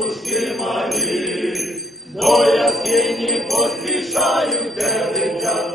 матушки Марії, до яскині поспішають, де дитя